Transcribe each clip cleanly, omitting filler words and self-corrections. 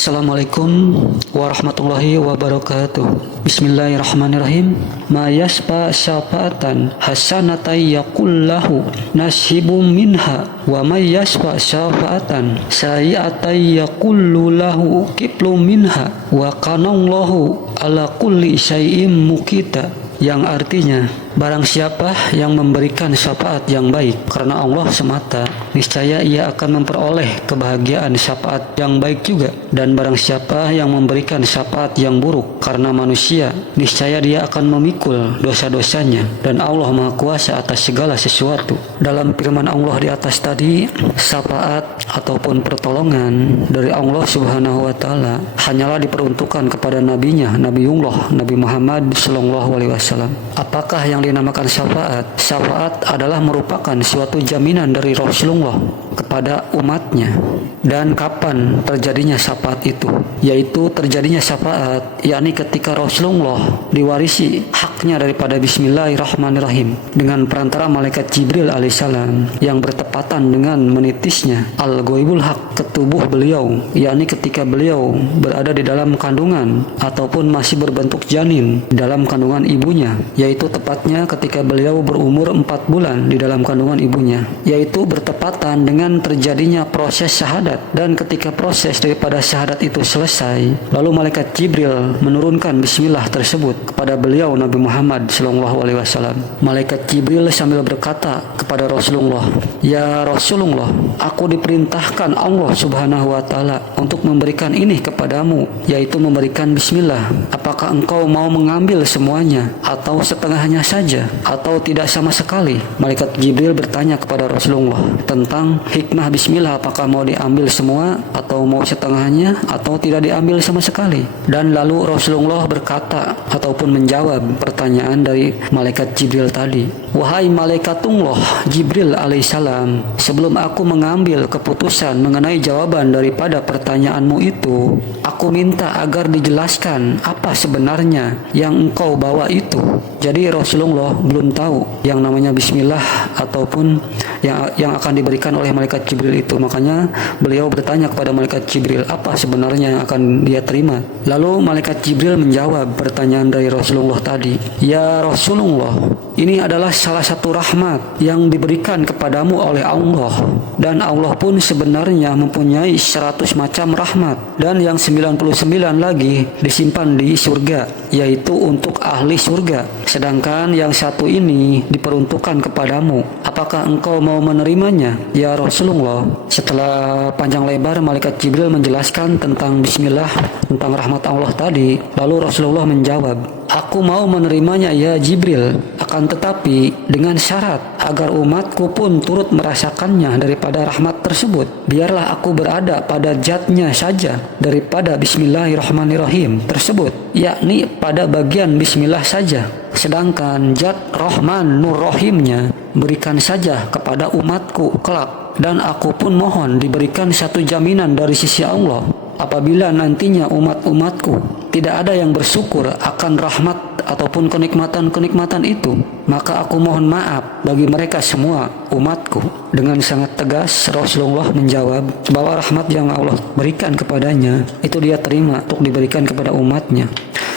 Assalamualaikum warahmatullahi wabarakatuh. Bismillahirrahmanirrahim. Ma yasfa syafa'atan hasanatan yakullahu nasibum minha wa may yasfa syafa'atan sayi'atan yakullu lahu kiplum minha wa kanallahu ala kulli syai'im muqita, yang artinya barang siapa yang memberikan syafaat yang baik karena Allah semata, niscaya ia akan memperoleh kebahagiaan syafaat yang baik juga. Dan barang siapa yang memberikan syafaat yang buruk karena manusia, niscaya dia akan memikul dosa-dosanya, dan Allah Maha Kuasa atas segala sesuatu. Dalam firman Allah di atas tadi, syafaat ataupun pertolongan dari Allah Subhanahu wa taala hanyalah diperuntukkan kepada nabinya, Nabiullah Nabi Muhammad sallallahu alaihi wasallam. Apakah yang dinamakan syafaat? Syafaat adalah merupakan suatu jaminan dari Rasulullah kepada umatnya. Dan kapan terjadinya syafaat itu? Yaitu terjadinya syafaat yakni ketika Rasulullah diwarisi haknya daripada Bismillahirrahmanirrahim dengan perantara malaikat Jibril alaihissalam, yang bertepatan dengan menitisnya al-ghaibul haq ke tubuh beliau, yakni ketika beliau berada di dalam kandungan ataupun masih berbentuk janin dalam kandungan ibunya, yaitu tepatnya ketika beliau berumur 4 bulan di dalam kandungan ibunya, yaitu bertepatan dengan terjadinya proses syahadat. Dan ketika proses daripada syahadat itu selesai, lalu malaikat Jibril menurunkan bismillah tersebut kepada beliau Nabi Muhammad SAW. Malaikat Jibril sambil berkata kepada Rasulullah, "Ya Rasulullah, aku diperintahkan Allah Subhanahu wa taala untuk memberikan ini kepadamu, yaitu memberikan bismillah. Apakah engkau mau mengambil semuanya atau setengahnya saja atau tidak sama sekali?" Malaikat Jibril bertanya kepada Rasulullah tentang hikmah bismillah, apakah mau diambil semua atau mau setengahnya atau tidak diambil sama sekali. Dan lalu Rasulullah berkata ataupun menjawab pertanyaan dari malaikat Jibril tadi, "Wahai malaikatullah Jibril alaihissalam, sebelum aku mengambil keputusan mengenai jawaban daripada pertanyaanmu itu, aku minta agar dijelaskan apa sebenarnya yang engkau bawa itu." Jadi Rasulullah belum tahu yang namanya bismillah ataupun yang akan diberikan oleh malaikat Jibril itu. Makanya beliau bertanya kepada malaikat Jibril, apa sebenarnya yang akan dia terima. Lalu malaikat Jibril menjawab pertanyaan dari Rasulullah tadi, "Ya Rasulullah, ini adalah salah satu rahmat yang diberikan kepadamu oleh Allah, dan Allah pun sebenarnya mempunyai 100 macam rahmat, dan yang 99 lagi disimpan di surga, yaitu untuk ahli surga. Sedangkan yang satu ini diperuntukkan kepadamu. Apakah engkau mau menerimanya, ya Rasulullah?" Setelah panjang lebar malaikat Jibril menjelaskan tentang bismillah, tentang rahmat Allah tadi, lalu Rasulullah menjawab, "Aku mau menerimanya ya Jibril, akan tetapi dengan syarat agar umatku pun turut merasakannya daripada rahmat tersebut. Biarlah aku berada pada zatnya saja daripada bismillahirrahmanirrahim tersebut, yakni pada bagian bismillah saja. Sedangkan zat Rahman Nur Rahimnya berikan saja kepada umatku kelak. Dan aku pun mohon diberikan satu jaminan dari sisi Allah, apabila nantinya umat-umatku tidak ada yang bersyukur akan rahmat ataupun kenikmatan-kenikmatan itu, maka aku mohon maaf bagi mereka semua umatku." Dengan sangat tegas Rasulullah menjawab bahwa rahmat yang Allah berikan kepadanya itu dia terima untuk diberikan kepada umatnya.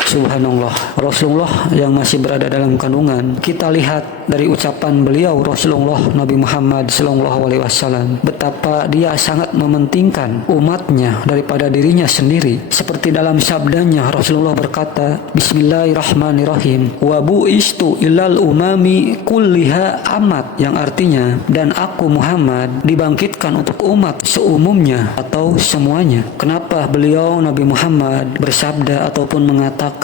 Subhanallah, Rasulullah yang masih berada dalam kandungan, kita lihat dari ucapan beliau Rasulullah Nabi Muhammad SAW, betapa dia sangat mementingkan umatnya daripada dirinya sendiri. Seperti dalam sabdanya Rasulullah berkata, "Bismillahirrahmanirrahim, wa bu'istu ilal umami kulliha amat," yang artinya, dan aku Muhammad dibangkitkan untuk umat seumumnya atau semuanya. Kenapa beliau Nabi Muhammad bersabda ataupun mengatakan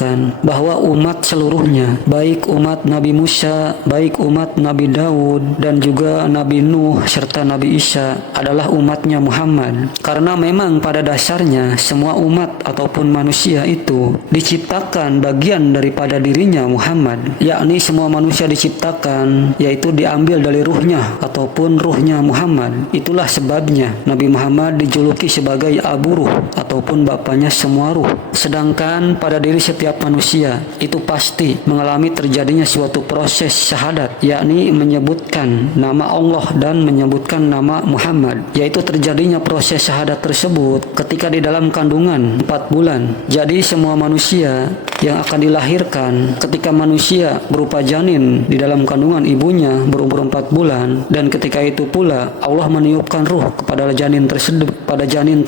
bahwa umat seluruhnya, baik umat Nabi Musa, baik umat Nabi Daud, dan juga Nabi Nuh serta Nabi Isa adalah umatnya Muhammad? Karena memang pada dasarnya semua umat ataupun manusia itu diciptakan bagian daripada dirinya Muhammad, yakni semua manusia diciptakan yaitu diambil dari ruhnya ataupun ruhnya Muhammad. Itulah sebabnya Nabi Muhammad dijuluki sebagai Abu Ruh ataupun bapaknya semua ruh. Sedangkan pada diri setiap setiap manusia itu pasti mengalami terjadinya suatu proses syahadat, yakni menyebutkan nama Allah dan menyebutkan nama Muhammad, yaitu terjadinya proses syahadat tersebut ketika di dalam kandungan 4 bulan. Jadi semua manusia yang akan dilahirkan ketika manusia berupa janin di dalam kandungan ibunya berumur 4 bulan, dan ketika itu pula Allah meniupkan ruh kepada janin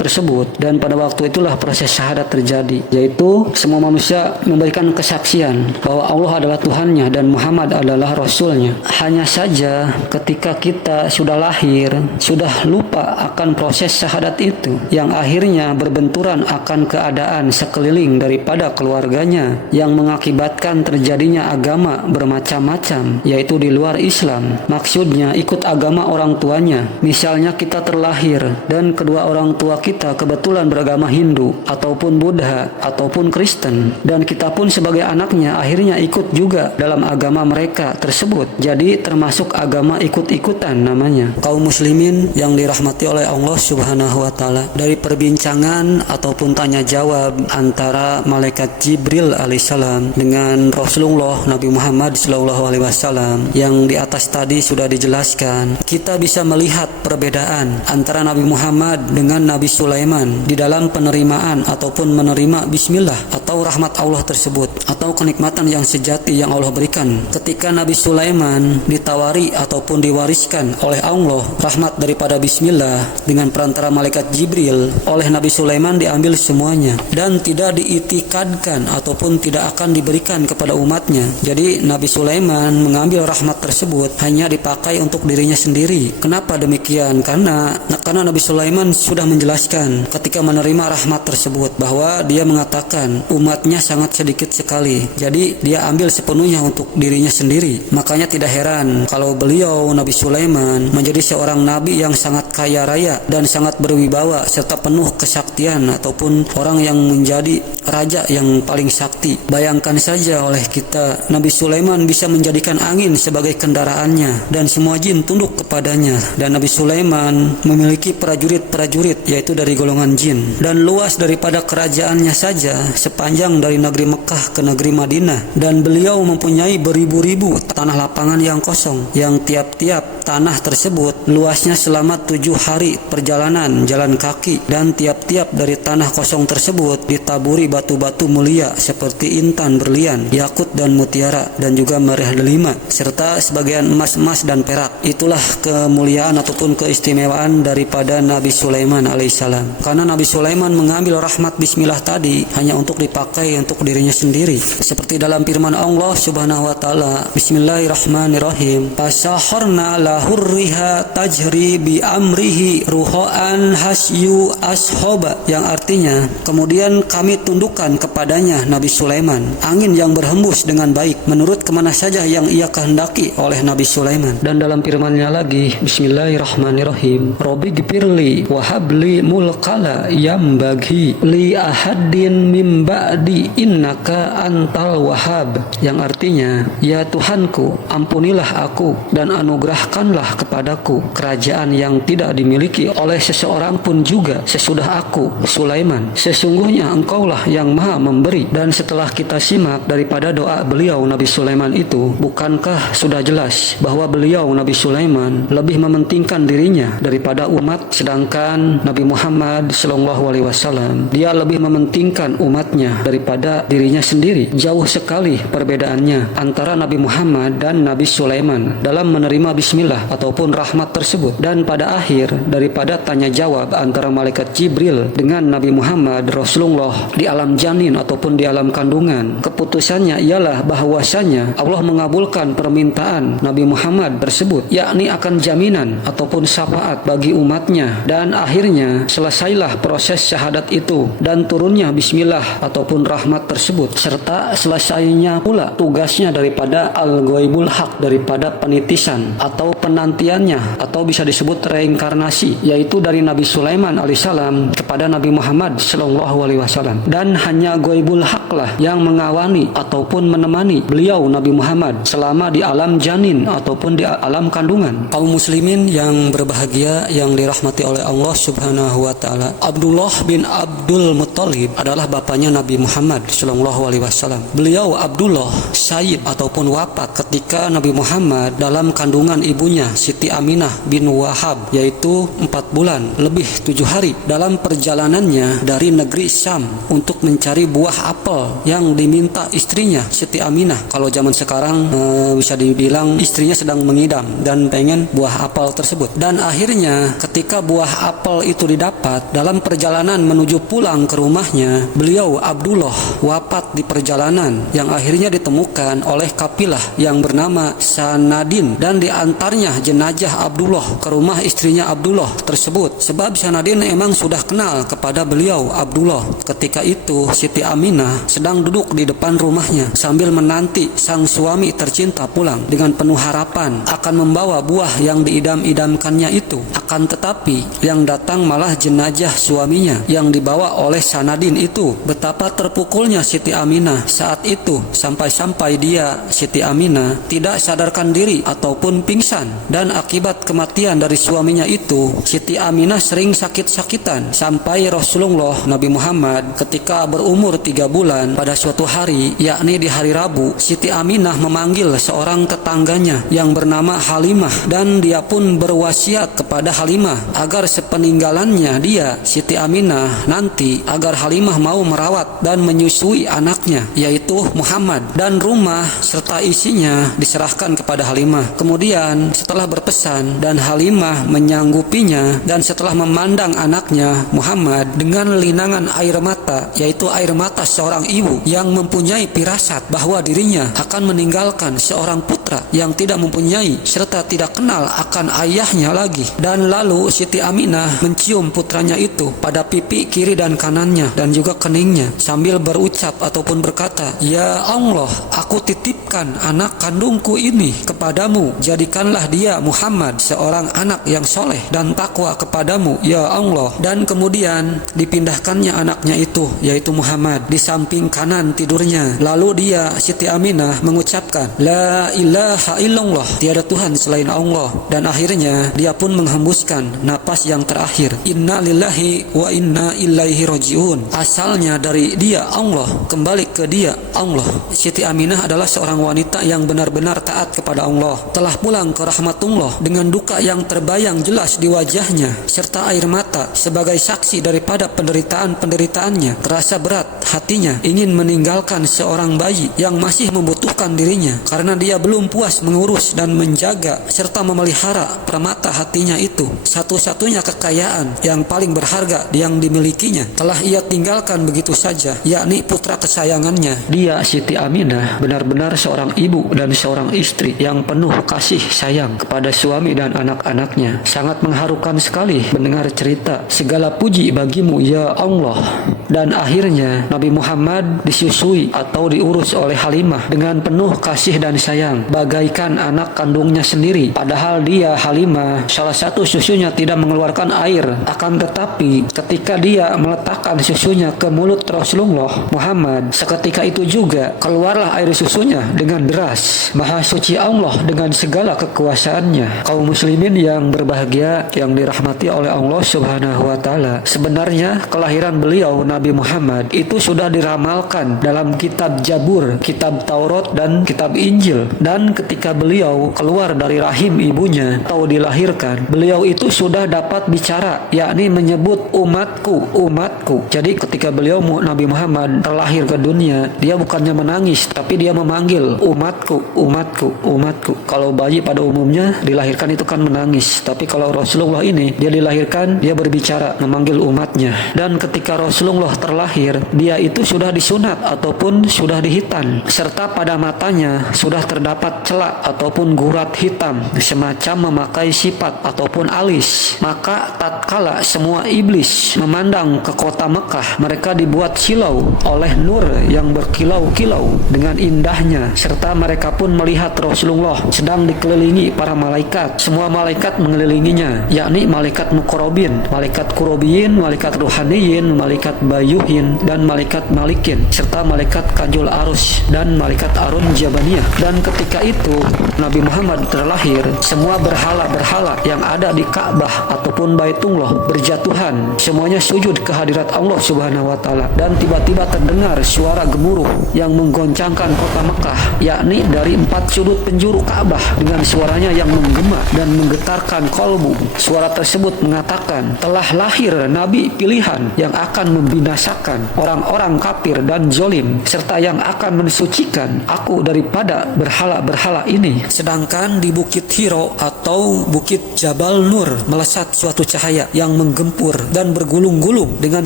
tersebut, dan pada waktu itulah proses syahadat terjadi, yaitu semua manusia memberikan kesaksian bahwa Allah adalah Tuhannya dan Muhammad adalah Rasulnya. Hanya saja ketika kita sudah lahir sudah lupa akan proses syahadat itu, yang akhirnya berbenturan akan keadaan sekeliling daripada keluarganya, yang mengakibatkan terjadinya agama bermacam-macam, yaitu di luar Islam. Maksudnya ikut agama orang tuanya. Misalnya kita terlahir dan kedua orang tua kita kebetulan beragama Hindu ataupun Buddha ataupun Kristen, dan kita pun sebagai anaknya akhirnya ikut juga dalam agama mereka tersebut. Jadi termasuk agama ikut-ikutan namanya. Kaum muslimin yang dirahmati oleh Allah Subhanahu wa taala, dari perbincangan ataupun tanya jawab antara malaikat Jibril alaihissalam dengan Rasulullah Nabi Muhammad sallallahu alaihi wasallam yang di atas tadi sudah dijelaskan, kita bisa melihat perbedaan antara Nabi Muhammad dengan Nabi Sulaiman di dalam penerimaan ataupun menerima bismillah atau rahmat Allah tersebut, atau kenikmatan yang sejati yang Allah berikan. Ketika Nabi Sulaiman ditawari ataupun diwariskan oleh Allah rahmat daripada bismillah dengan perantara malaikat Jibril, oleh Nabi Sulaiman diambil semuanya dan tidak diitikadkan ataupun tidak akan diberikan kepada umatnya. Jadi Nabi Sulaiman mengambil rahmat tersebut hanya dipakai untuk dirinya sendiri. Kenapa demikian? Karena Nabi Sulaiman sudah menjelaskan ketika menerima rahmat tersebut bahwa dia mengatakan umatnya sangat sedikit sekali, jadi dia ambil sepenuhnya untuk dirinya sendiri. Makanya tidak heran kalau beliau Nabi Sulaiman menjadi seorang nabi yang sangat kaya raya dan sangat berwibawa serta penuh kesaktian, ataupun orang yang menjadi raja yang paling sakti. Bayangkan saja oleh kita, Nabi Sulaiman bisa menjadikan angin sebagai kendaraannya dan semua jin tunduk kepadanya, dan Nabi Sulaiman memiliki prajurit-prajurit yaitu dari golongan jin, dan luas daripada kerajaannya saja sepanjang dari negeri Mekah ke negeri Madinah, dan beliau mempunyai beribu-ribu tanah lapangan yang kosong, yang tiap-tiap tanah tersebut luasnya selama 7 hari perjalanan jalan kaki, dan tiap-tiap dari tanah kosong tersebut ditaburi batu-batu mulia seperti intan, berlian, yakut dan mutiara, dan juga merah delima, serta sebagian emas-emas dan perak. Itulah kemuliaan ataupun keistimewaan daripada Nabi Sulaiman alaihissalam. Karena Nabi Sulaiman mengambil rahmat bismillah tadi hanya untuk dipakai untuk dirinya sendiri. Seperti dalam firman Allah Subhanahu wa taala, Bismillahirrahmanirrahim. Fasahharna lahur riha tajri bi amrihi ruhaan hasyu ashaba, yang artinya kemudian kami tundukkan kepadanya Nabi Sulaiman angin yang berhembus dengan baik menurut kemana saja yang ia kehendaki oleh Nabi Sulaiman. Dan dalam firman-Nya lagi, Bismillahirrahmanirrahim, Robbi gfirli wahabli mulkala yambagi li ahadin mim ba'di innaka antal wahhab, yang artinya, ya Tuhanku, ampunilah aku dan anugerahkanlah kepadaku kerajaan yang tidak dimiliki oleh seseorang pun juga sesudah aku Sulaiman. Sesungguhnya engkaulah yang maha memberi. Dan setelah kita simak daripada doa beliau Nabi Sulaiman itu, bukankah sudah jelas bahwa beliau Nabi Sulaiman lebih mementingkan dirinya daripada umat, sedangkan Nabi Muhammad SAW dia lebih mementingkan umatnya daripada dirinya sendiri. Jauh sekali perbedaannya antara Nabi Muhammad dan Nabi Sulaiman dalam menerima bismillah ataupun rahmat tersebut. Dan pada akhir daripada tanya jawab antara malaikat Jibril dengan Nabi Muhammad Rasulullah di alam janin ataupun di alam kandungan, keputusannya ialah bahwasanya Allah mengabulkan permintaan Nabi Muhammad tersebut, yakni akan jaminan ataupun syafaat bagi umatnya. Dan akhirnya selesailah proses syahadat itu dan turunnya bismillah ataupun rahmat tersebut, serta selesainya pula tugasnya daripada al-ghaibul haq, daripada penitisan atau penantiannya, atau bisa disebut reinkarnasi, yaitu dari Nabi Sulaiman alaihissalam kepada Nabi Muhammad sallallahu alaihi wasallam. Dan hanya ghaibul haq lah yang mengawani ataupun menemani beliau Nabi Muhammad selama di alam janin ataupun di alam kandungan. Kaum muslimin yang berbahagia yang dirahmati oleh Allah Subhanahu wa taala, Abdullah bin Abdul Muttalib adalah bapaknya Nabi Nabi Muhammad SAW. Beliau Abdullah Sayyid ataupun wafat ketika Nabi Muhammad dalam kandungan ibunya Siti Aminah bin Wahab, yaitu 4 bulan lebih 7 hari dalam perjalanannya dari negeri Syam untuk mencari buah apel yang diminta istrinya Siti Aminah. Kalau zaman sekarang bisa dibilang istrinya sedang mengidam dan pengen buah apel tersebut. Dan akhirnya ketika buah apel itu didapat, dalam perjalanan menuju pulang ke rumahnya, beliau Abdullah wafat di perjalanan yang akhirnya ditemukan oleh kafilah yang bernama Sanadin, dan diantarnya jenazah Abdullah ke rumah istrinya Abdullah tersebut, sebab Sanadin emang sudah kenal kepada beliau Abdullah. Ketika itu Siti Aminah sedang duduk di depan rumahnya sambil menanti sang suami tercinta pulang dengan penuh harapan akan membawa buah yang diidam-idamkannya itu. Akan tetapi yang datang malah jenazah suaminya yang dibawa oleh Sanadin itu. Betapa terpukulnya Siti Aminah saat itu, sampai-sampai dia Siti Aminah tidak sadarkan diri ataupun pingsan. Dan akibat kematian dari suaminya itu, Siti Aminah sering sakit-sakitan sampai Rasulullah Nabi Muhammad ketika berumur 3 bulan pada suatu hari, yakni di hari Rabu, Siti Aminah memanggil seorang tetangganya yang bernama Halimah, dan dia pun berwasiat kepada Halimah agar sepeninggalannya dia Siti Aminah nanti agar Halimah mau merawat dan menyusui anaknya yaitu Muhammad, dan rumah serta isinya diserahkan kepada Halimah. Kemudian setelah berpesan dan Halimah menyanggupinya, dan setelah memandang anaknya Muhammad dengan linangan air mata, yaitu air mata seorang ibu yang mempunyai firasat bahwa dirinya akan meninggalkan seorang putra yang tidak mempunyai serta tidak kenal akan ayahnya lagi. Dan lalu Siti Aminah mencium putranya itu pada pipi kiri dan kanannya dan juga keningnya sambil berucap ataupun berkata, "Ya Allah, aku titipkan anak kandungku ini kepadamu, jadikanlah dia Muhammad seorang anak yang soleh dan takwa kepadamu ya Allah." Dan kemudian dipindahkannya anaknya itu yaitu Muhammad di samping kanan tidurnya. Lalu dia Siti Aminah mengucapkan, "La ilaha illallah, tiada Tuhan selain Allah." Dan akhirnya dia pun menghembuskan napas yang terakhir, "Inna lillahi wa inna ilaihi rajiun." Asalnya dari dia Allah, kembali ke dia Allah. Siti Aminah adalah seorang wanita yang benar-benar taat kepada Allah. Telah pulang ke rahmatullah dengan duka yang terbayang jelas di wajahnya serta air mata sebagai saksi daripada penderitaan-penderitaannya. Terasa berat hatinya ingin meninggalkan seorang bayi yang masih membutuhkan dirinya, karena dia belum puas mengurus dan menjaga serta memelihara permata hatinya itu. Satu-satunya kekayaan yang paling berharga yang dimilikinya telah ia tinggalkan begitu saja, yakni putra kesayangannya. Dia Siti Aminah benar-benar seorang ibu dan seorang istri yang penuh kasih sayang kepada suami dan anak-anaknya. Sangat mengharukan sekali mendengar cerita "Segala puji bagimu ya Allah." Dan akhirnya Nabi Muhammad disusui atau diurus oleh Halimah dengan penuh kasih dan sayang bagaikan anak kandungnya sendiri. Padahal dia Halimah salah satu susunya tidak mengeluarkan air, akan tetapi ketika dia meletakkan susunya ke mulut Rasulullah Muhammad, seketika itu juga keluarlah air susunya dengan deras. Maha suci Allah dengan segala kekuasaannya. Kaum muslimin yang berbahagia yang dirahmati oleh Allah Subhanahu wa taala, sebenarnya kelahiran beliau Nabi Muhammad itu sudah diramalkan dalam kitab Jabur, kitab Taurat dan kitab Injil. Dan ketika beliau keluar dari rahim ibunya atau dilahirkan, beliau itu sudah dapat bicara, yakni menyebut umatku, umatku. Jadi ketika beliau Nabi Muhammad terlahir ke dunia, dia bukannya menangis, tapi dia memanggil umatku, umatku, umatku. Kalau bayi pada umumnya dilahirkan itu kan menangis, tapi kalau Rasulullah ini dia dilahirkan, dia berbicara, memanggil umatnya. Dan ketika Rasulullah terlahir, dia itu sudah disunat ataupun sudah dihitan, serta pada matanya sudah terdapat celak ataupun gurat hitam semacam memakai sifat ataupun alis. Maka tatkala semua iblis memandang ke kota Mekah, mereka dibuat silau oleh nur yang berkilau-kilau dengan indahnya, serta mereka pun melihat Rasulullah sedang dikelilingi para malaikat. Semua malaikat mengelilinginya, yakni malaikat muqarrabin, malaikat qurrabiyin, malaikat ruhaniyin, malaikat Bayuhin dan malaikat Malikin serta malaikat Kanjul Arus dan malaikat Arun Jabaniyah. Dan ketika itu Nabi Muhammad terlahir, semua berhala-berhala yang ada di Ka'bah ataupun Baitullah berjatuhan, semuanya sujud ke hadirat Allah Subhanahu wa taala. Dan tiba-tiba terdengar suara gemuruh yang menggoncangkan kota Mekah, yakni dari 4 sudut penjuru Ka'bah dengan suaranya yang menggema dan menggetarkan kolbu. Suara tersebut mengatakan, telah lahir Nabi pilihan yang akan membinasakan orang-orang kafir dan zolim, serta yang akan mensucikan aku daripada berhala-berhala ini. Sedangkan di Bukit Hiro atau Bukit Jabal Nur melesat suatu cahaya yang menggempur dan bergulung-gulung dengan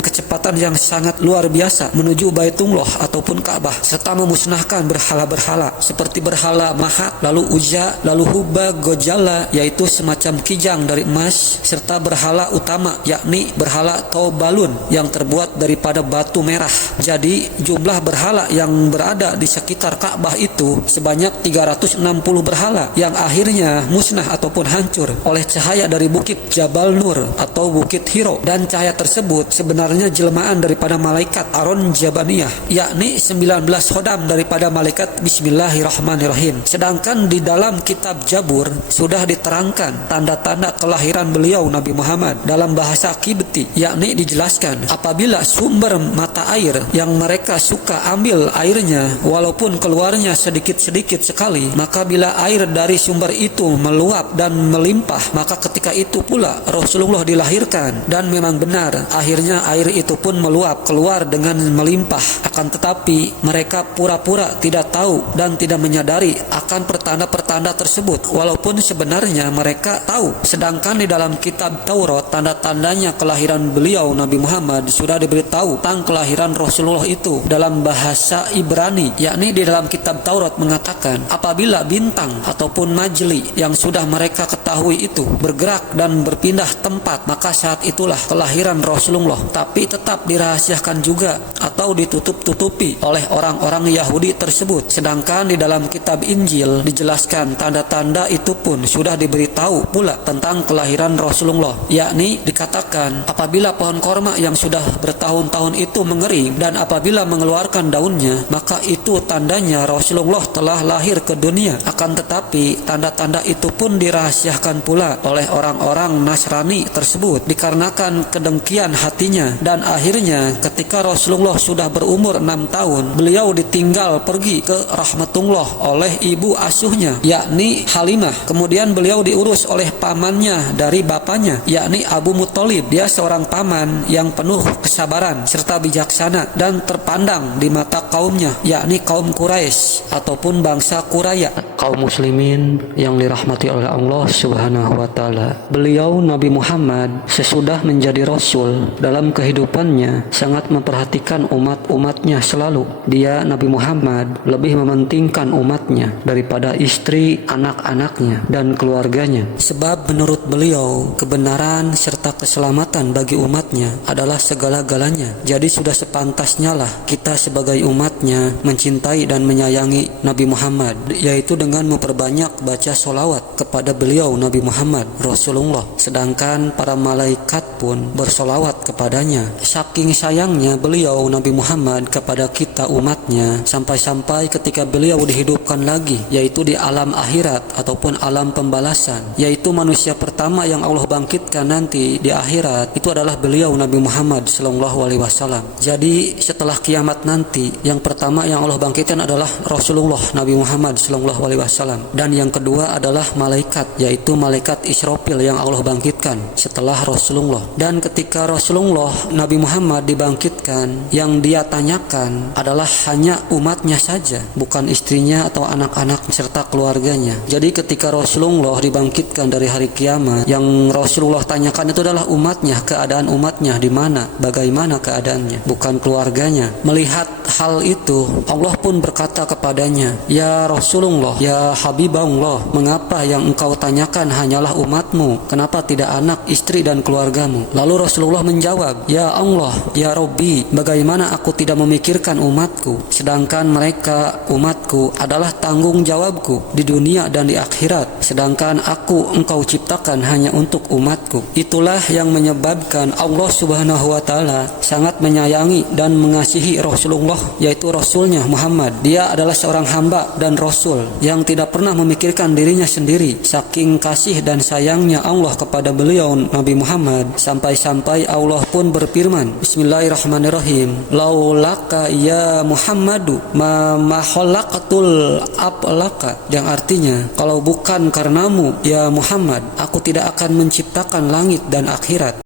kecepatan yang sangat luar biasa menuju Baitullah ataupun Ka'bah, serta memusnahkan berhala-berhala seperti berhala Mahat, lalu Uzza, lalu Hubba Gojala yaitu semacam kijang dari emas, serta berhala utama yakni berhala Taubalun yang terbuat daripada batu merah. Jadi jumlah berhala yang berada di sekitar Ka'bah itu sebanyak 360 berhala yang akhirnya musnah ataupun hancur oleh cahaya dari Bukit Jabal Nur atau Bukit Hiro. Dan cahaya tersebut sebenarnya jelmaan daripada malaikat Arun Jabaniyah, yakni 19 khodam daripada malaikat Bismillahirrahmanirrahim. Sedangkan di dalam kitab Jabur sudah diterangkan tanda-tanda kelahiran beliau Nabi Muhammad dalam bahasa Kibti, yakni dijelaskan apabila sumber mata air yang mereka suka ambil airnya walaupun keluarnya sedikit-sedikit sekali, maka bila air dari sumber itu meluap dan melimpah, maka ketika itu pula Rasulullah dilahirkan. Dan memang benar, akhirnya air itu pun meluap keluar dengan melimpah. Akan tetapi mereka pura-pura tidak tahu dan tidak menyadari akan pertanda-pertanda tersebut, walaupun sebenarnya mereka tahu. Sedangkan di dalam kitab Taurat, tanda-tandanya kelahiran beliau Nabi Muhammad sudah diberitahu tentang kelahiran Rasulullah itu dalam bahasa Ibrani, yakni di dalam kitab Taurat mengatakan apabila bintang ataupun majli yang sudah mereka ketahui itu bergerak dan berpindah tempat, maka saat itulah kelahiran Rasulullah. Tapi tetap dirahasiakan juga atau ditutup-tutupi oleh orang-orang Yahudi tersebut. Sedangkan di dalam kitab Injil dijelaskan tanda-tanda itu pun sudah diberitahu pula tentang kelahiran Rasulullah, yakni dikatakan apabila pohon korma yang sudah bertahun-tahun itu mengering dan apabila mengeluarkan daunnya, maka itu tandanya Rasulullah telah lahir ke dunia. Akan tetapi tanda-tanda itu pun dirahasiakan pula oleh orang-orang Nasrani tersebut dikarenakan kedengkian hatinya. Dan akhirnya ketika Rasulullah sudah berumur 6 tahun, beliau ditinggal pergi ke rahmatullah oleh ibu asuhnya yakni Halimah. Kemudian beliau diurus oleh pamannya dari bapaknya yakni Abu Muthalib. Dia seorang paman yang penuh kesabaran serta bijaksana dan terpandang di mata kaumnya yakni kaum Quraisy ataupun bangsa Quraya. Kaum muslimin yang dirahmati oleh Allah Subhanahu wa taala. Beliau Nabi Muhammad sesudah menjadi rasul dalam kehidupannya sangat memperhatikan umat-umatnya selalu. Dia Nabi Muhammad lebih mementingkan umatnya daripada istri, anak-anaknya dan keluarganya. Sebab menurut beliau kebenaran serta keselamatan bagi umatnya adalah segala-galanya. Jadi sudah sepantasnya lah kita sebagai umatnya mencintai dan menyayangi Nabi Muhammad, yaitu dengan memperbanyak baca sholawat kepada beliau Nabi Muhammad Rasulullah. Sedangkan para malaikat pun bersolawat kepadanya. Saking sayangnya beliau Nabi Muhammad kepada kita umatnya, sampai-sampai ketika beliau dihidupkan lagi, yaitu di alam akhirat ataupun alam pembalasan, yaitu manusia pertama yang Allah bangkitkan nanti di akhirat, itu adalah beliau Nabi Muhammad SAW. Jadi setelah kiamat nanti, yang pertama yang Allah bangkitkan adalah Rasulullah Nabi Muhammad SAW, dan yang kedua adalah malaikat, yaitu malaikat Israfil yang Allah bangkitkan setelah Rasulullah. Dan ketika Rasulullah Nabi Muhammad dibangkitkan, yang dia tanyakan adalah hanya umatnya saja, bukan istrinya atau anak-anak serta keluarganya. Jadi ketika Rasulullah dibangkitkan dari hari kiamat, yang Rasulullah tanyakan itu adalah umatnya, keadaan umatnya di mana, bagaimana keadaannya, bukan keluarganya. Melihat hal itu, Allah pun berkata kepadanya, "Ya Rasulullah, ya Habibullah, mengapa yang engkau tanyakan hanyalah umatmu? Kenapa tidak anak, istri dan keluargamu?" Lalu Rasulullah menjawab, "Ya Allah, ya Rabbi, bagaimana aku tidak memikirkan umatku, sedangkan mereka umatku adalah tanggung jawabku di dunia dan di akhirat. sedangkan aku engkau ciptakan hanya untuk umatku. Itulah yang menyebabkan Allah Subhanahu wa taala sangat menyayangi dan mengasihi Rasulullah, yaitu Rasulnya Muhammad. Dia adalah seorang hamba dan Rasul yang tidak pernah memikirkan dirinya sendiri. Saking kasih dan sayangnya Allah kepada beliau Nabi Muhammad, sampai-sampai Allah pun berfirman, Bismillahirrahmanirrahim, laulaka ya Muhammadu ma khalaqatul aplaka, yang artinya, kalau bukan karenamu ya Muhammad, aku tidak akan menciptakan langit dan akhirat.